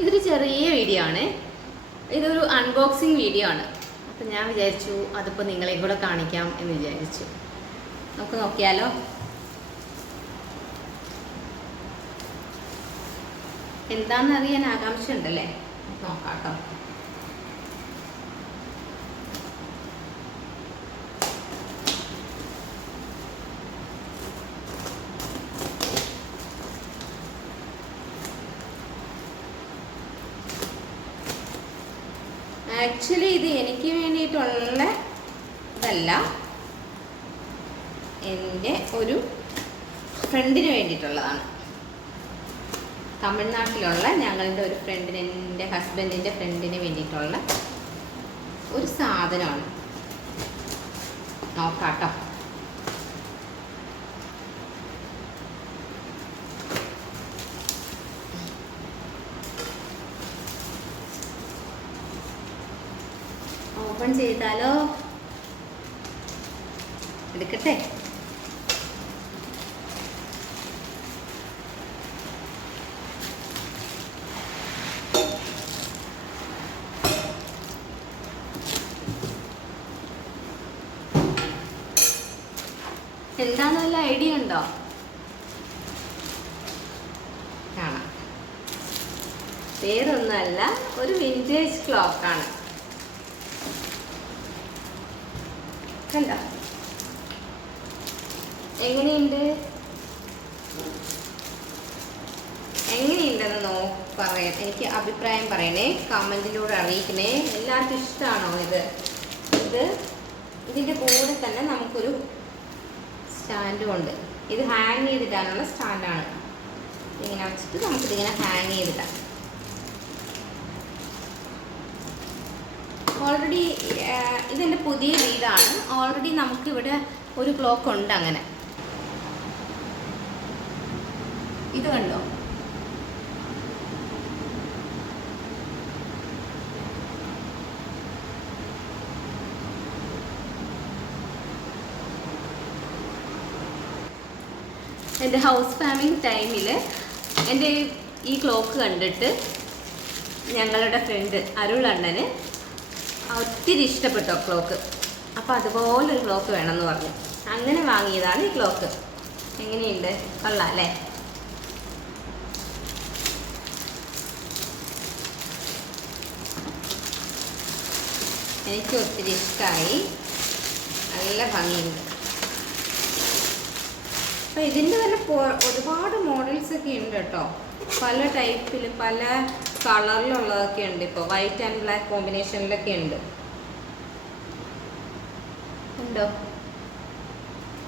ഇതൊരു ചെറിയ വീഡിയോ ആണ്, ഇതൊരു അൺബോക്സിങ് വീഡിയോ ആണ്. അപ്പം ഞാൻ വിചാരിച്ചു അതിപ്പോൾ നിങ്ങളെയും കൂടെ കാണിക്കാം എന്ന് വിചാരിച്ചു. നമുക്ക് നോക്കിയാലോ. എന്താണെന്നറിയാൻ ആകാംക്ഷ ഉണ്ടല്ലേ? നോക്കാം കേട്ടോ. ആക്ച്വലി ഇത് എനിക്ക് വേണ്ടിയിട്ടുള്ള ഇതല്ല, എൻ്റെ ഒരു ഫ്രണ്ടിന് വേണ്ടിയിട്ടുള്ളതാണ്. തമിഴ്നാട്ടിലുള്ള ഞങ്ങളുടെ ഒരു ഫ്രണ്ടിന്, എൻ്റെ ഹസ്ബൻഡിൻ്റെ ഫ്രണ്ടിന് വേണ്ടിയിട്ടുള്ള ഒരു സാധനമാണ്. നോക്കാം കേട്ടോ. ഓപ്പൺ ചെയ്താലോ? എടുക്കട്ടെ. എന്താന്ന് വല്ല ഐഡിയ ഉണ്ടോ? കാണാം. വേറൊന്നുമല്ല, ഒരു വിൻറ്റേജ് ക്ലോക്കാണ്. കണ്ടോ? എങ്ങനെയുണ്ടെന്ന് പറയാം. എനിക്ക് അഭിപ്രായം പറയണേ, കമൻറ്റിലൂടെ അറിയിക്കണേ. എല്ലാവർക്കും ഇഷ്ടമാണോ ഇത്? ഇതിൻ്റെ കൂടെ തന്നെ നമുക്കൊരു സ്റ്റാൻഡും ഉണ്ട്. ഇത് ഹാങ് ചെയ്തിടാനുള്ള സ്റ്റാൻഡാണ്. ഇങ്ങനെ വെച്ചിട്ട് നമുക്കിതിങ്ങനെ ഹാങ് ചെയ്തിടാം. ഓൾറെഡി ഇതെൻ്റെ പുതിയ വീടാണ്. ഓൾറെഡി നമുക്കിവിടെ ഒരു ക്ലോക്ക് ഉണ്ട്. അങ്ങനെ ഇത് കണ്ടോ? എൻ്റെ ഹൗസ് വാമിങ് ടൈമിൽ എൻ്റെ ഈ ക്ലോക്ക് കണ്ടിട്ട് ഞങ്ങളുടെ ഫ്രണ്ട് അരുളണ്ണന് ഒത്തിരി ഇഷ്ടപ്പെട്ടു ആ ക്ലോക്ക്. അപ്പോൾ അതുപോലൊരു ക്ലോക്ക് വേണമെന്ന് പറഞ്ഞു. അങ്ങനെ വാങ്ങിയതാണ് ഈ ക്ലോക്ക്. എങ്ങനെയുണ്ട്? കൊള്ളാം അല്ലേ? എനിക്ക് ഒത്തിരി ഇഷ്ടമായി. നല്ല ഭംഗിയുണ്ട്. അപ്പോൾ ഇതിൻ്റെ തന്നെ ഒരുപാട് മോഡൽസൊക്കെ ഉണ്ട് കേട്ടോ. പല ടൈപ്പിൽ, പല കളറിലുള്ളതൊക്കെ ഉണ്ട്. ഇപ്പോൾ വൈറ്റ് ആൻഡ് ബ്ലാക്ക് കോമ്പിനേഷനിലൊക്കെ ഉണ്ട്. ഉണ്ടോ?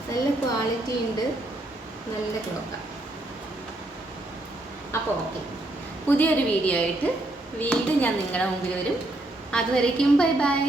നല്ല ക്വാളിറ്റി ഉണ്ട്. നല്ല ക്ലോക്കാണ്. അപ്പോൾ ഓക്കെ, പുതിയൊരു വീഡിയോ ആയിട്ട് വീണ്ടും ഞാൻ നിങ്ങളുടെ മുമ്പിൽ വരും. അതുവരേക്കും ബൈ ബൈ.